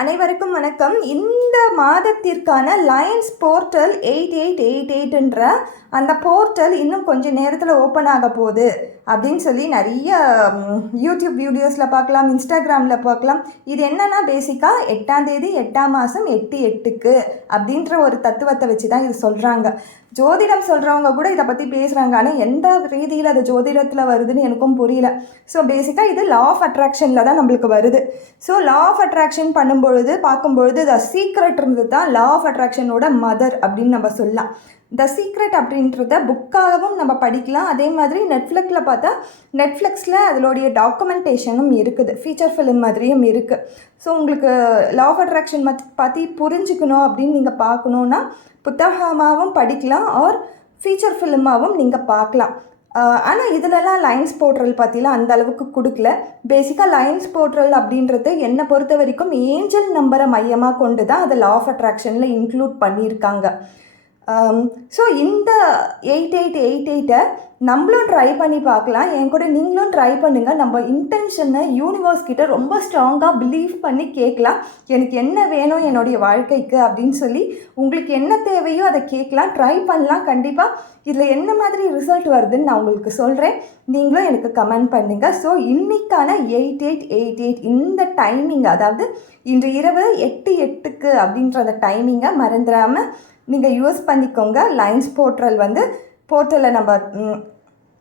அனைவருக்கும் வணக்கம். இந்த மாதத்திற்கான லயன்ஸ் போர்ட்டல் 8888ன்ற அந்த போர்ட்டல் இன்னும் கொஞ்சம் நேரத்தில் ஓப்பன் ஆக போகுது அப்படின்னு சொல்லி நிறைய யூடியூப் வீடியோஸில் பார்க்கலாம், இன்ஸ்டாகிராமில் பார்க்கலாம். இது என்னென்னா பேசிக்காக 8ஆம் தேதி 8ஆம் மாதம் 8/8க்கு அப்படின்ற ஒரு தத்துவத்தை வச்சு தான் இது சொல்கிறாங்க. ஜோதிடம் சொல்கிறவங்க கூட இதை பற்றி பேசுகிறாங்க. ஆனால் எந்த ரீதியில் அது ஜோதிடத்தில் வருதுன்னு எனக்கும் புரியல. ஸோ பேசிக்காக இது லா ஆஃப் அட்ராக்ஷனில் தான் நம்மளுக்கு வருது. ஸோ லா ஆஃப் அட்ராக்ஷன் பண்ணும்பொழுது பார்க்கும்பொழுது த சீக்ரெட் இருந்தது தான் லா ஆஃப் அட்ராக்ஷனோட மதர் அப்படின்னு நம்ம சொல்லலாம். த சீக்ரெட் அப்படின்றத புக்காகவும் நம்ம படிக்கலாம். அதே மாதிரி நெட்ஃப்ளிக்ஸில் அதோடைய டாக்குமெண்டேஷனும் இருக்குது, ஃபீச்சர் ஃபிலிம் மாதிரியும் இருக்குது. ஸோ உங்களுக்கு லா ஆஃப் அட்ராக்ஷன் பற்றி புரிஞ்சுக்கணும் அப்படின்னு நீங்கள் பார்க்கணுன்னா புத்தகமாகவும் படிக்கலாம், ஆர் ஃபீச்சர் ஃபிலிமாகவும் நீங்கள் பார்க்கலாம். ஆனால் இதிலலாம் லைன்ஸ் போர்ட்டல் பற்றிலாம் அந்த அளவுக்கு கொடுக்கல. பேசிக்காக லைன்ஸ் போர்ட்டல் அப்படின்றது என்னை பொறுத்த வரைக்கும் ஏஞ்சல் நம்பரை மையமாக கொண்டு தான் அதை லா ஆஃப் அட்ராக்ஷனில் இன்க்ளூட் பண்ணியிருக்காங்க. ஸோ இந்த 8888 நம்மளும் ட்ரை பண்ணி பார்க்கலாம். என் கூட நீங்களும் ட்ரை பண்ணுங்கள். நம்ம இன்டென்ஷனை யூனிவர்ஸ் கிட்ட ரொம்ப ஸ்ட்ராங்காக பிலீவ் பண்ணி கேட்கலாம். எனக்கு என்ன வேணும் என்னுடைய வாழ்க்கைக்கு அப்படின்னு சொல்லி உங்களுக்கு என்ன தேவையோ அதை கேட்கலாம், ட்ரை பண்ணலாம். கண்டிப்பாக இதில் என்ன மாதிரி ரிசல்ட் வருதுன்னு நான் உங்களுக்கு சொல்கிறேன். நீங்களும் எனக்கு கமெண்ட் பண்ணுங்கள். ஸோ இன்றைக்கான 8888 இந்த டைமிங், அதாவது இன்று இரவு 8:08க்கு அப்படின்ற அந்த டைமிங்கை மறந்துடாமல் நீங்கள் யூஸ் பண்ணிக்கோங்க. லைன்ஸ் போர்ட்டலில் நம்ம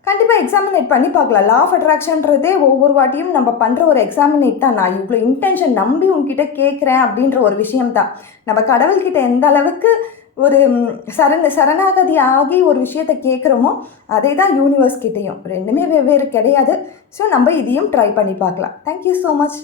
கண்டிப்பாக எக்ஸாமினேட் பண்ணி பார்க்கலாம். லா ஆஃப் அட்ராக்ஷன்றதே ஒவ்வொரு வாட்டியும் நம்ம பண்ணுற ஒரு எக்ஸாமினேட் தான். நான் இவ்வளோ இன்டென்ஷன் நம்பி உங்ககிட்ட கேட்குறேன் அப்படின்ற ஒரு விஷயம்தான். நம்ம கடவுள்கிட்ட எந்த அளவுக்கு ஒரு சரணாகதி ஆகி ஒரு விஷயத்தை கேட்குறோமோ அதே தான் யூனிவர்ஸ் கிட்டேயும். ரெண்டுமே வெவ்வேறு கிடையாது. ஸோ நம்ம இதையும் ட்ரை பண்ணி பார்க்கலாம். Thank you so much.